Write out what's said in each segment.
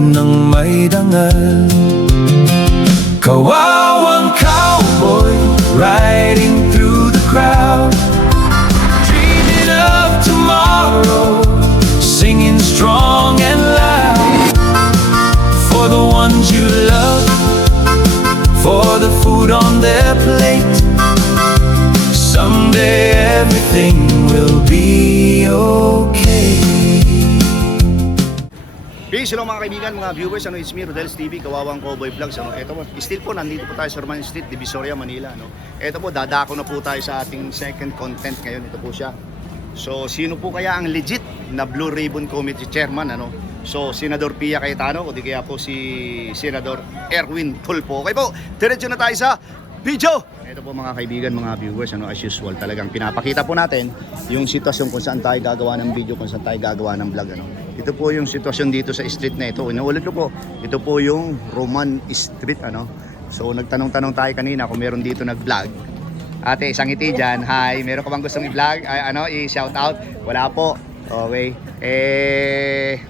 ng may dangal. Kawawang cowboy riding through the crowd, dreaming of tomorrow, singing strong and loud. For the ones you love, for the food on their plate, someday everything will be okay. Peace, hello mga kaibigan, mga viewers. It's me, Rodel's TV, Kawawang Cowboy Vlogs. Ito po, still po, nandito po tayo sa Roman Street, Divisoria, Manila. Ito po, dadako na po tayo sa ating second content ngayon. Ito po siya. So, sino po kaya ang legit na Blue Ribbon Committee Chairman? So, Senador Pia Cayetano, o di kaya po si Senador Erwin Tulfo. Okay po, diretso na tayo sa video! Ito po mga kaibigan, mga viewers, as usual, talagang pinapakita po natin yung sitwasyon kung saan tayo gagawa ng video, kung saan tayo gagawa ng vlog. Ito po yung sitwasyon dito sa street na ito. Inuulit ko po, ito po yung Roman Street. So nagtanong-tanong tayo kanina kung meron dito nag-vlog. Ate, isang ngiti dyan. Hi, meron ka bang gustong i-vlog? I-shout out? Wala po. Okay.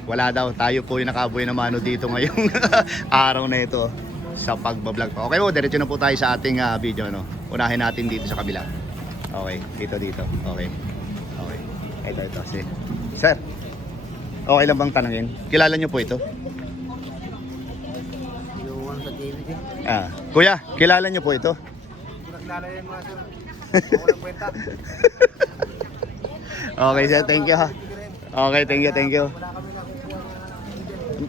Wala daw. Tayo po yung nakabuhay na mano dito ngayong araw na ito sa pagbablog po. Okay po, diretso na po tayo sa ating video. Unahin natin dito sa kabila. Okay, dito. Okay. Ito. Sir, okay lang bang tanungin? Kilala nyo po ito? Kuya, kilala nyo po ito? Kilala yan mga sir. Walang kwenta. Okay sir, thank you ha. Okay, thank you.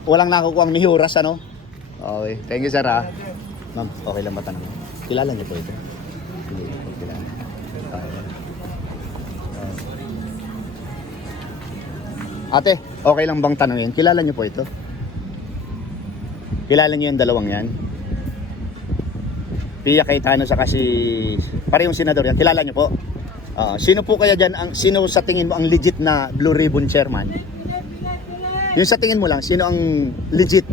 Walang nakukuha ang mihuras, Okay, thank you sir ha. Ma'am, okay lang ba tanong? Kilala niyo po ito? Hindi po kilala. Ate, okay lang bang tanongin? Kilala niyo po ito? Kilala niyo yung dalawang yan? Pia Cayetano sa kasi parehong senador yan. Kilala niyo po? Sino po kaya dyan, sino sa tingin mo ang legit na Blue Ribbon Chairman? Yung sa tingin mo lang, sino ang legit?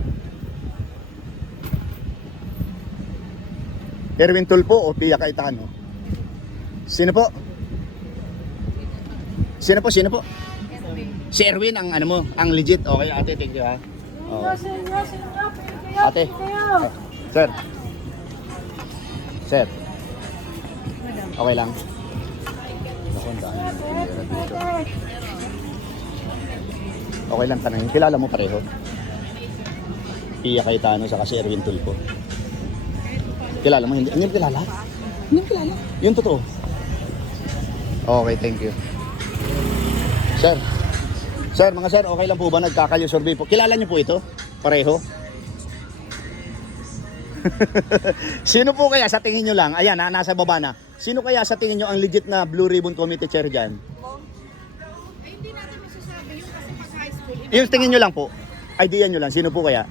Erwin Tulfo o Pia Cayetano? Sino po? Si Erwin ang ang legit. Okay, ate, thank you ha. Ate. Sir. Okay lang. Okay lang tanongin. Kilala mo pareho? Pia Cayetano sa kasi Erwin Tulfo. Kilala mo? Hindi mo kilala? Hindi mo kilala? Yung totoo. Okay, thank you. Sir, mga sir, okay lang po ba nagkakalyo survey po? Kilala niyo po ito? Pareho? Sino po kaya sa tingin nyo lang? Ayan, nasa baba na. Sino kaya sa tingin nyo ang legit na Blue Ribbon Committee Chair dyan? Ay, hindi natin masasabi yun kasi pag high school. Yung tingin nyo lang po. Idea nyo lang. Sino po kaya?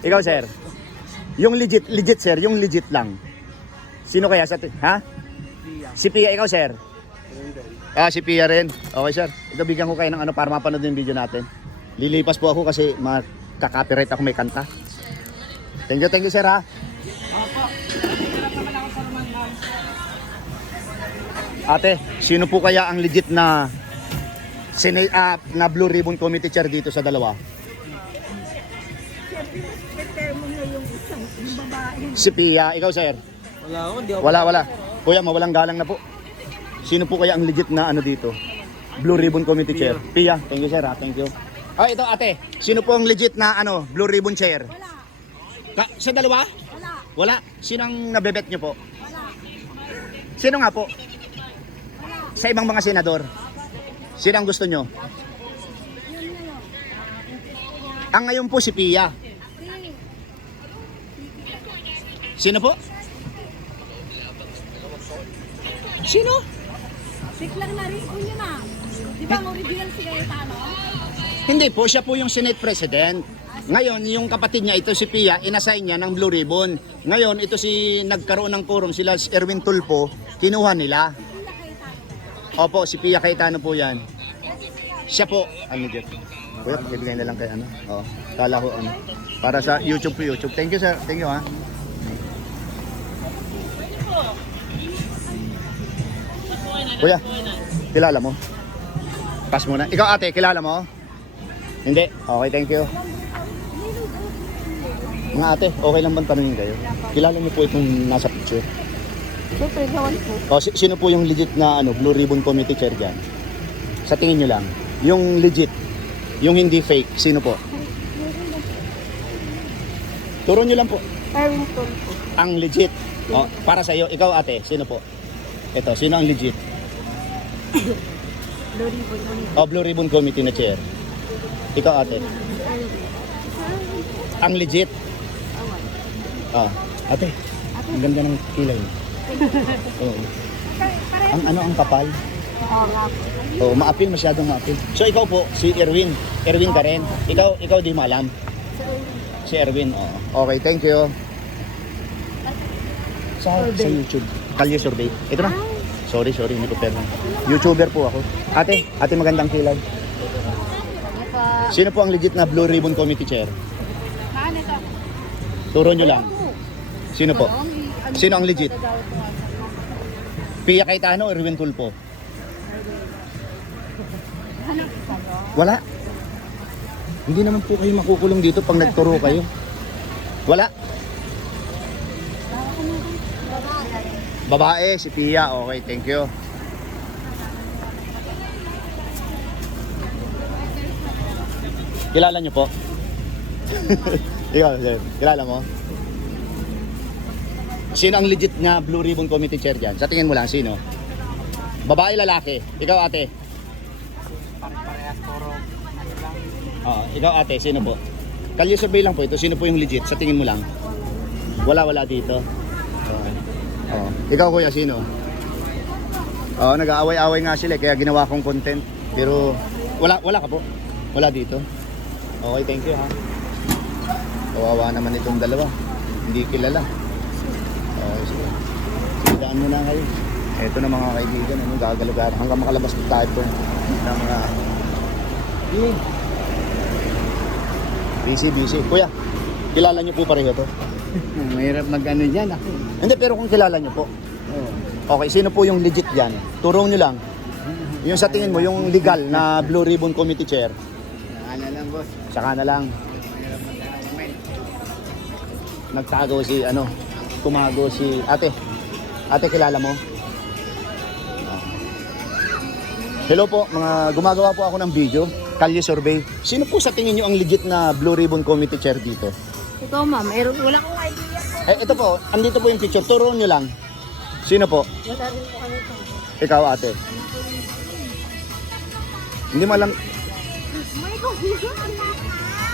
Ikaw, sir. Yung legit sir, yung legit lang. Sino kaya sa ha? Si Pia, ikaw sir. Si Pia rin. Okay sir. Ito bigyan ko kayo ng para mapanood yung video natin. Lilipas po ako kasi makaka-copyright ako may kanta. Thank you sir ha. Ate, sino po kaya ang legit na na Blue Ribbon Committee Chair dito sa dalawa? Si Pia, ikaw sir? Wala. Kuya, mawalang galang na po. Sino po kaya ang legit na dito? Blue Ribbon Committee Chair. Pia, thank you sir ha, thank you. Ito ate, sino po ang legit na Blue Ribbon Chair? Sa dalawa? Wala. Sino ang nabebet nyo po? Sino nga po? Sa ibang mga senador? Sino ang gusto nyo? Ang ngayon po si Pia. Sino po? Sino? Biglang na-rin ko niya na. Di ba original si Cayetano? Hindi po, siya po yung Senate President. Ngayon, yung kapatid niya, ito si Pia, inassign niya ng Blue Ribbon. Ngayon, ito si nagkaroon ng quorum, sila si Erwin Tulfo, kinuha nila. Opo, si Pia Cayetano po yan. Siya po, legit. Kuya, ibigay na lang kay kala ko para sa YouTube po YouTube. Thank you sir, thank you ha. Kuya, kilala mo? Pass muna. Ikaw ate, kilala mo? Hindi? Okay, thank you. Mga ate, okay lang bang tanungin kayo? Kilala niyo po itong nasa picture? Siyempre, naman po. O, sino po yung legit na Blue Ribbon Committee Chair dyan? Sa tingin nyo lang. Yung legit, yung hindi fake, sino po? Turo nyo lang po. Arlington po. Ang legit. O, para sa iyo, ikaw ate, sino po? Ito, sino ang legit? Blue Ribbon. O, Blue Ribbon Committee na chair. Ikaw ate. Ang legit. Ate, ang ganda ng kilay mo. Oo. Ang kapal. Oo nga po. Oo, maapil, masyadong maapil. So ikaw po, si Erwin. Erwin ka rin. Ikaw di mo alam. Si Erwin, oo. Okay, thank you. Sa YouTube. Kalye Survey. Ito na. Sorry, hindi ko pera. YouTuber po ako. Ate magandang kilay. Sino po ang legit na Blue Ribbon Committee Chair? Turo nyo lang. Sino po? Sino ang legit? Pia Cayetano o Erwin Tulfo? Wala. Hindi naman po kayo makukulong dito pag nagturo kayo. Wala. Babae, si Pia. Okay, thank you. Kilala nyo po? Ikaw, sir. Kilala mo? Sino ang legit na Blue Ribbon Committee Chair dyan? Sa tingin mo lang, sino? Babae, lalaki? Ikaw, ate? Parehas puro. Ano lang. Ikaw, ate, sino po? Kalye survey lang po ito. Sino po yung legit? Sa tingin mo lang? Wala dito. Ikaw, kuya, sino? Nag-aaway-aaway nga sila kaya ginawa kong content. Pero wala ka po? Wala dito? Okay, thank you ha. Kawawa naman itong dalawa. Hindi kilala. Okay, sige. Sidaan mo na kayo. Ito na mga kaibigan, gagalugar. Hanggang makalabas po tayo ito. Ng mga... Busy. Kuya, kilala niyo po pareho to? Mahirap mag-ano dyan ako. Hindi, pero kung kilala niyo po. Okay, sino po yung legit dyan? Turong nyo lang. Yung sa tingin mo, yung legal na Blue Ribbon Committee Chair. Ano lang boss. Saka na lang. Mahirap mag-comment. Nagtago si, tumago si ate. Ate, kilala mo? Hello po, mga gumagawa po ako ng video. Kalye Survey. Sino po sa tingin nyo ang legit na Blue Ribbon Committee Chair dito? Ito ma'am, wala akong idea. Ito po, andito po yung picture. Turuan nyo lang. Sino po? Wala rin po kami ito. Ikaw, ate. Hindi mo alam.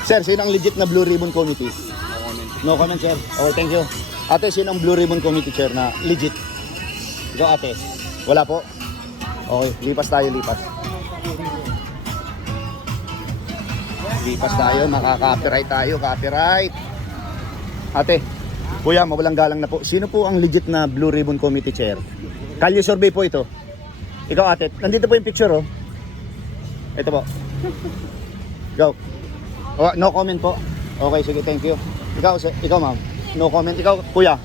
Sir, sino ang legit na Blue Ribbon Committee? No comment, sir. Okay, thank you. Ate, sino ang Blue Ribbon Committee Chair na legit? Ikaw, ate. Wala po? Okay, lipas tayo. Lipas tayo, makaka-copyright tayo, copyright. Ate, kuya, mawalang galang na po. Sino po ang legit na Blue Ribbon Committee Chair? Kalye survey po ito. Ikaw, ate, nandito po yung picture, oh. Ito po. Go. No comment po. Okay, sige, thank you. Ikaw ma'am. No comment. Ikaw, kuya.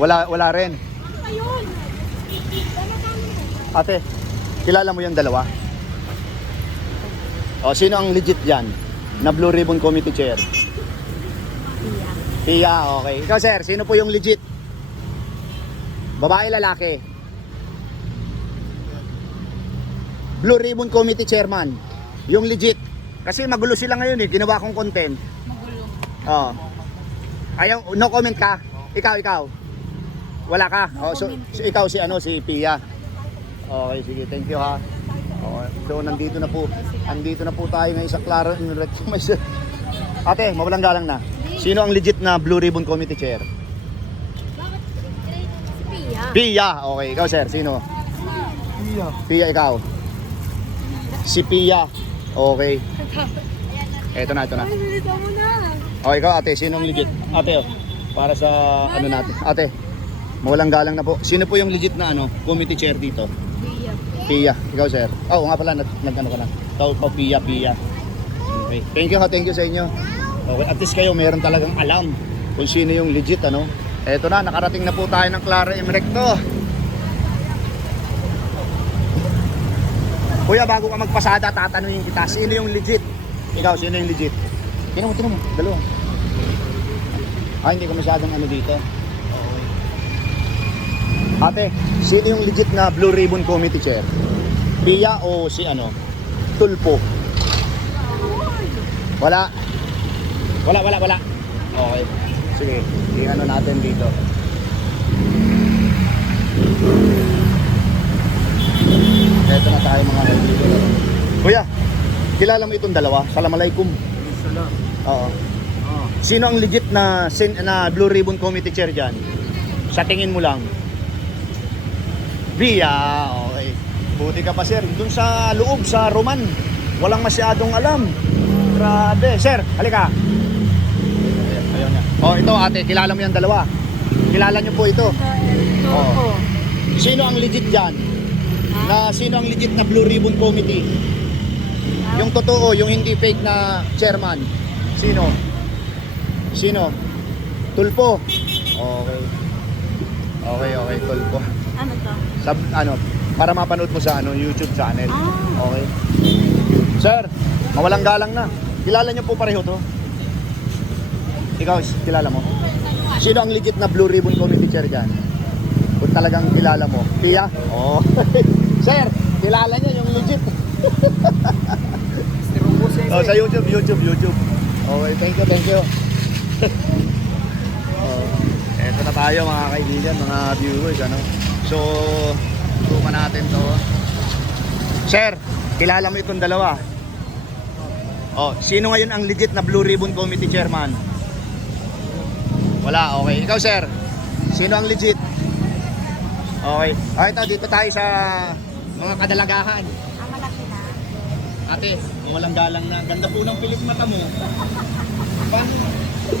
Wala rin. Ate, kilala mo yung dalawa? Sino ang legit diyan na Blue Ribbon Committee Chair? Pia, okay. Ikaw, sir, sino po yung legit? Babae, lalaki? Blue Ribbon Committee Chairman. Yung legit. Kasi magulo sila ngayon eh. Ginawa kong content. Magulo. Ayaw, no comment ka? Ikaw. Wala ka? Ikaw si Pia. Okay, sige. Thank you ha. Okay. So, nandito na po tayo ngayon sa Claro. Ate, mawalang galang na. Sino ang legit na Blue Ribbon Committee Chair? Pia. Okay, ikaw sir, sino? Pia, ikaw. Si Pia. Okay. Ito na. Okay, ikaw ate, sino ang legit? Ate, para sa natin. Ate, mawalang galang na po. Sino po yung legit na committee chair dito? Pia. Ikaw sir. Nga pala, nag-ano ka na. Ikaw, Pia. Okay. Thank you sa inyo. Okay, at least kayo meron talagang alam kung sino yung legit, Eto na, nakarating na po tayo ng Claro M. Recto. Kuya, bago ka magpasada, tatanungin kita, sino yung legit? Ikaw, sino yung legit? Tingnan mo, dalawa. Hindi ko masyadong ano dito. Ate, sino yung legit na Blue Ribbon Committee Chair? Pia o si ano? Tulpo? Wala. Wala. Okay. Sige, i-ano natin dito. Ito na tayo mga kaibigan. Kuya, kilala mo itong dalawa? Assalamualaikum. Salam. Oo. Sino ang legit na Blue Ribbon Committee Chair dyan? Sa tingin mo lang. Via, okay. Buti ka pa sir. Doon sa loob, sa Roman, walang masyadong alam. Grabe. Sir, halika. Ayun na. Oh, ito ate, kilala mo yung dalawa. Kilala nyo po ito. Oh. Sino ang legit dyan? Sino ang legit na Blue Ribbon Committee? Yung totoo, yung hindi fake na chairman. Sino? Tulpo. Okay, Tulpo. Ano to? Para mapanood mo sa YouTube channel. Ah. Okay. Sir, mawalang galang na. Kilala niyo po pareho to? Ikaw, kilala mo? Sino ang legit na Blue Ribbon Committee Chair dyan? Kung talagang kilala mo. Pia? Oh. Sir, kilala niya yung legit. Sa YouTube. Okay, thank you. Eto na tayo mga kaibigan, mga viewers, So, tutukan natin to. Sir, kilala mo itong dalawa? Sino ngayon ang legit na Blue Ribbon Committee Chairman? Wala, okay. Ikaw sir, sino ang legit? Okay. Ito, dito tayo sa mga kadalagahan. Ang malaki na. Ate, walang galang na. Ganda po ng pilik mata mo.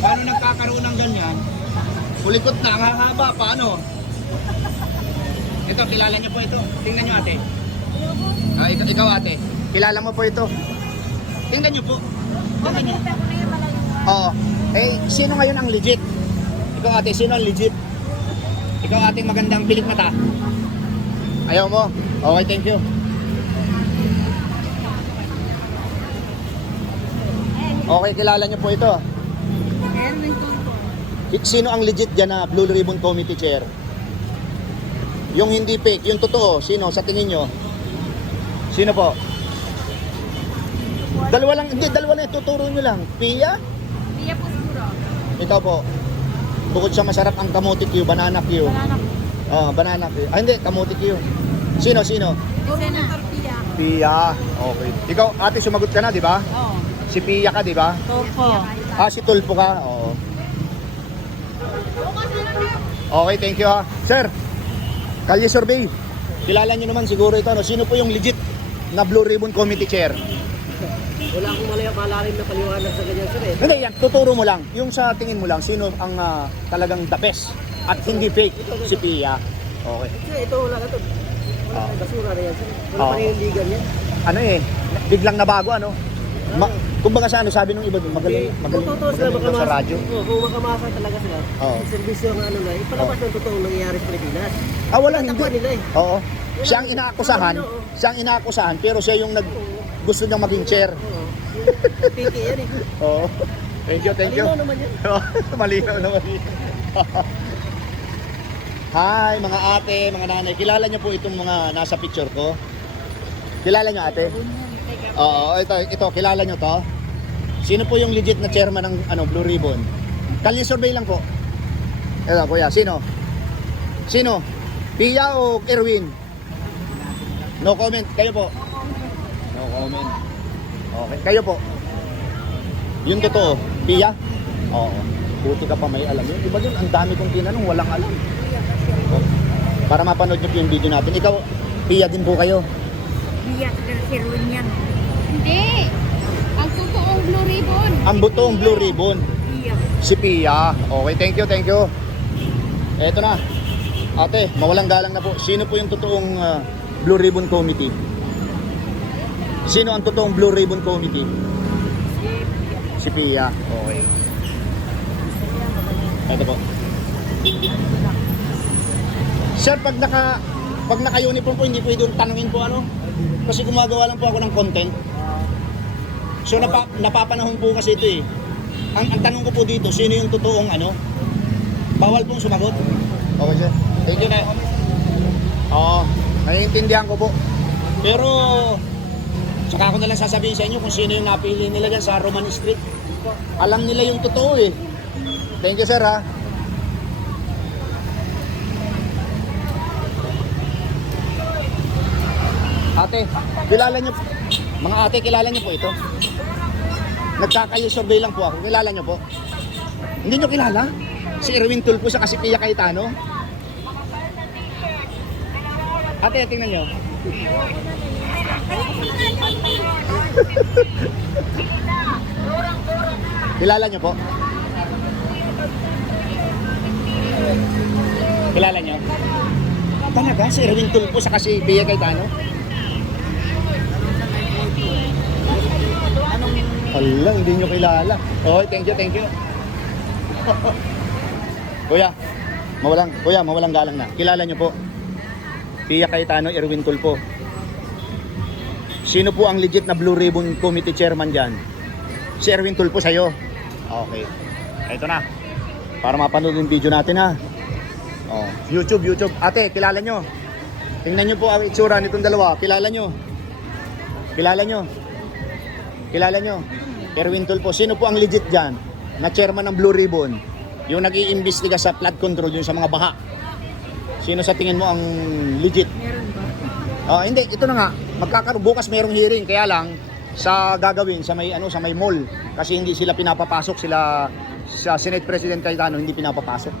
Paano nagkakaroon ng ganyan? Kulikot na, ang haba, paano? Ito, kilala niyo po ito. Tingnan niyo ate. Ikaw ate, kilala mo po ito. Tingnan niyo po. Tingnan niyo. Nakita ko na yung malayo. Oo. Sino ngayon ang legit? Ikaw ate, sino ang legit? Ikaw ating magandang pilik mata. Ayaw mo? Okay, thank you. Okay, kilala niyo po ito. Erwin Tulfo. Sino ang legit dyan na Blue Ribbon Committee Chair? Yung hindi fake, yung totoo, sino sa tingin nyo? Sino po? Dalawa lang ituturo nyo lang. Pia? Pia po siguro. Ito po. Bukod sa masarap ang kamote Q, banana Q. Banana Q. Hindi, kamote Q. Sino? Senator Pia. Pia. Okay. Ikaw, ate, sumagot ka na, di ba? Oo. Si Pia ka, di ba? Tulfo. Si Tulpo ka? Oo. Okay, thank you ha. Sir, Kalye Survey. Kilala nyo naman siguro ito. Sino po yung legit na Blue Ribbon Committee Chair? Wala akong malalim na paliwanag sa ganyan sir eh. Hindi, yan. Tuturo mo lang. Yung sa tingin mo lang, sino ang talagang the best at hindi fake? Si Pia. Okay. Kasi ito wala ka to. Wala kang basura na yan sir. Wala Oo. pa rin yung ligan yan. Biglang nabago, kumbaga sa sabi nung iba, magaling Totoo sila daw sa radyo. Kung makamasa talaga sila. Oo. Servisyo ng na, ipalabas ng totoong nangyayari sa Pilipinas. Wala, Tatakpan hindi. nila eh. Oo. Siya ang inaakusahan, pero siya yung gusto niyang maging chair. Oo. Piki yan eh. Oo. Thank you. Malinaw naman yan. Malinaw naman yun. Hi, mga ate, mga nanay. Kilala niyo po itong mga nasa picture ko? Kilala niyo ate? Oo, ito, kilala niyo to? Sino po yung legit na chairman ng Blue Ribbon? Kalye Survey lang po. Ito, kuya, sino? Pia o Erwin? No comment. Kayo po? No comment. Okay, kayo po? Yung totoo, Pia? Oo. Buti ka pa may alam yun. Diba dun, ang dami kong tinanong, walang alam. Para mapanood nyo po yung video natin. Ikaw, Pia din po kayo? Pia, si Erwin yan. Hindi. Ang totoong Blue Ribbon. Ang butoong Blue Ribbon. Pia. Si Pia. Okay, thank you. Eto na. Ate, mawalang galang na po. Sino po yung totoong Blue Ribbon Committee? Sino ang totoong Blue Ribbon Committee? Si Pia. Okay. Ito po. Sir, pag naka-uniform po, hindi pwede tanungin po kasi gumagawa lang po ako ng content. So napapanahon po kasi ito eh. ang tanong ko po dito, sino yung totoong ano? Bawal pong sumagot. Okay, sir. Thank you na. Oo, naiintindihan ko po. Pero, saka ko na lang sasabihin sa inyo kung sino yung napili nila dyan sa Roman Street. Alam nila yung totoo eh. Thank you, sir, ha. Ate, kilala nyo, mga ate, kilala nyo po ito? Nagkakayo-survey lang po ako. Kilala nyo po? Hindi nyo kilala? Si Erwin Tulfo sa kasi Pia Cayetano? Ate, tingnan nyo. Kilala nyo po? Kilala nyo? Talaga? Si Erwin Tulfo sa kasi Pia Cayetano? Hala, hindi nyo kilala. Okay, thank you. Kuya, mawalang galang na. Kilala nyo po? Pia Cayetano, Erwin Tulfo. Sino po ang legit na Blue Ribbon Committee Chairman dyan? Si Erwin Tulfo sa'yo. Okay. Ito na. Para mapanood yung video natin ha. Oh, YouTube. Ate, kilala nyo? Tingnan nyo po ang itsura nitong dalawa. Kilala nyo? Erwin Tulfo. Sino po ang legit dyan na chairman ng Blue Ribbon? Yung nag-iimbestiga sa flood control, yung sa mga baha. Sino sa tingin mo ang legit? Meron ba? Hindi, ito na nga. Bukas merong hearing, kaya lang sa gagawin sa may mall kasi hindi sila pinapapasok, sila sa Senate President Cayetano hindi pinapapasok.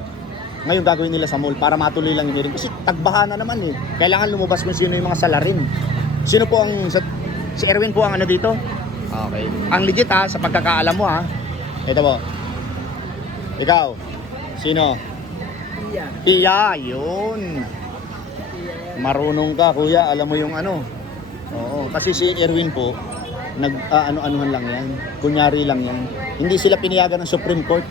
Ngayon gagawin nila sa mall para matuloy lang yung hearing kasi tagbaha na naman eh. Kailangan lumabas kung sino yung mga salarin. Sino po ang si Erwin po ang ano dito? Okay. Ang legit ha, sa pagkakaalam mo ha. Ito po. Ikaw. Sino? Pia, yun. Marunong ka, kuya. Alam mo yung ano. Oo, kasi si Erwin po, ano-anuhan lang yan. Kunyari lang yan. Hindi sila pinayagan ng Supreme Court.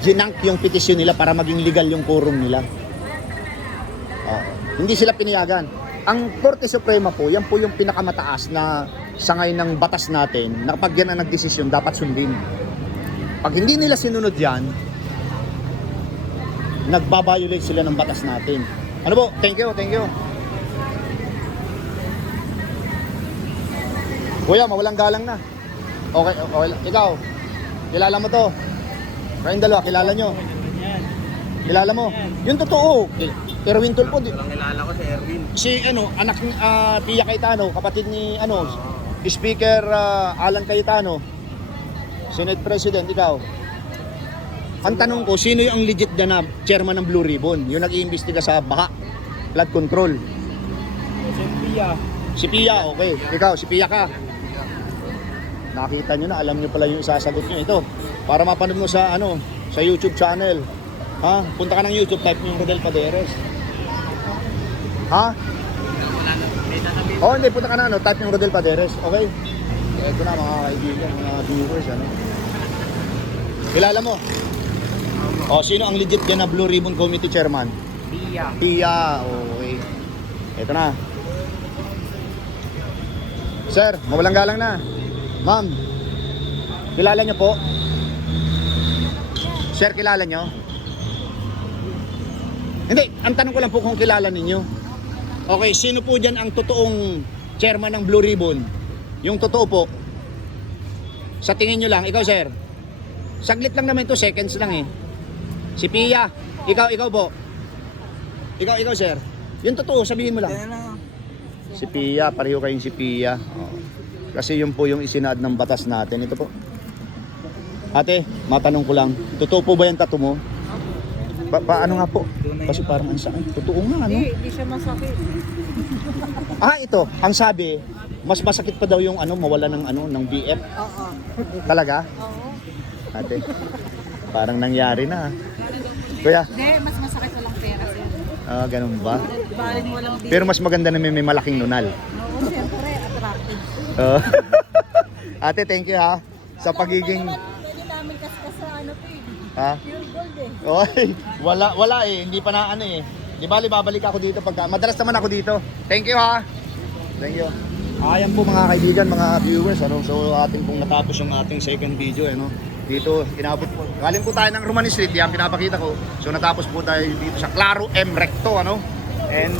Ginank yung petisyon nila para maging legal yung quorum nila. Oo. Hindi sila pinayagan. Ang Korte Suprema po, yan po yung pinakamataas na sangay ng batas natin na kapag yan ang nagdesisyon, dapat sundin. Pag hindi nila sinunod yan, nagbabiolate sila ng batas natin. Ano po? Thank you. Kuya, mawalang galang na. Okay. Ikaw, kilala mo to? Kayong dalawa, kilala nyo? Kilala mo? Yung totoo. Erwin Tulfo. Kilala ko si Erwin. Si anak ni Pia Cayetano, kapatid ni Speaker Alan Cayetano. Senate President, ikaw. Ang tanong ko, sino yung legit na chairman ng Blue Ribbon? Yung nag-iimbestiga sa baha, flood control. Si Pia, okay. Ikaw, si Pia ka. Nakita nyo na, alam nyo pala yung sasagot nyo. Ito, para mapanood mo sa sa YouTube channel. Ha? Punta ka ng YouTube, type nyo yung Rodel Paderes. Ha? Hindi, punta ka na, type yung Rodel Paderes. Okay? Ito na mga kaibigan, mga viewers, Kilala mo? Sino ang legit dyan na Blue Ribbon Committee Chairman? Pia, okay. Ito na. Sir, mawalang galang na. Ma'am, kilala nyo po? Sir, kilala nyo? Hindi, ang tanong ko lang po kung kilala ninyo. Okay, sino po dyan ang totoong chairman ng Blue Ribbon? Yung totoo po. Sa tingin nyo lang, ikaw sir. Saglit lang naman ito, seconds lang eh. Si Pia, ikaw po. Ikaw sir. Yung totoo, sabihin mo lang. Si Pia, pareho kayong si Pia. Kasi yun po yung isinad ng batas natin. Ito po. Ate, matanong ko lang. Totoo po ba yung tattoo mo? Paano nga po? Kasi parang ang sakit. Totoo nga, Hindi siya masakit. Ito. Ang sabi, mas masakit pa daw yung mawala ng BF. Oo. Talaga? Oo. Ate, parang nangyari na. Kuya? Hindi, mas masakit walang pera sir. Ganun ba? Balin mo lang din. Pero mas maganda na may malaking nunal. Oo, siyempre, attractive. Ate, thank you ha. Sa pagiging... Pwede namin kaskas sa Ha? pure gold eh. Oy, wala eh. Hindi pa na Di bali, babalik ako dito pagka... Madalas naman ako dito. Thank you ha. Thank you. Ayan po mga kaibigan, mga viewers, ano, so atin pong natapos yung ating second video, ano. Dito, inabot po. Galing po tayo ng Roman Street, yan pinapakita ko. So natapos po tayo dito sa Claro M Recto, ano. And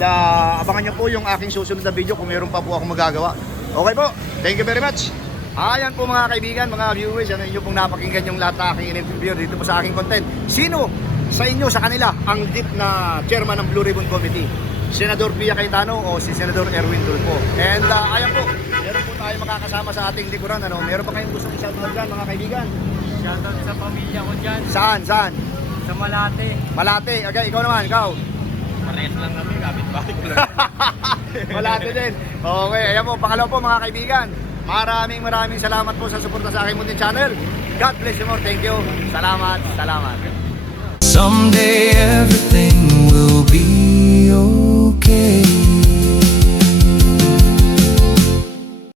abangan nyo po yung aking susunod na video kung meron pa po akong magagawa. Okay po, thank you very much. Ayan po mga kaibigan, mga viewers, ano, inyo pong napakinggan yung lahat na aking in-interview dito po sa aking content. Sino sa inyo, sa kanila, ang deep na chairman ng Blue Ribbon Committee? Senador Pia Cayetano o si Senador Erwin Tulfo? And ayan po, meron po tayo makakasama sa ating likuran, ano. Meron pa kayong gusto i-shoutout dyan mga kaibigan? Shoutout sa pamilya ko dyan. Saan? Sa Malate. Malate. Okay, ikaw naman, ikaw. Parehas lang kami, kapit-bahay ko lang. Malate din. Okay, ayan po, pangalawa po mga kaibigan. Maraming salamat po sa suporta sa aking munting channel. God bless you more. Thank you. Salamat. Someday everything will be okay.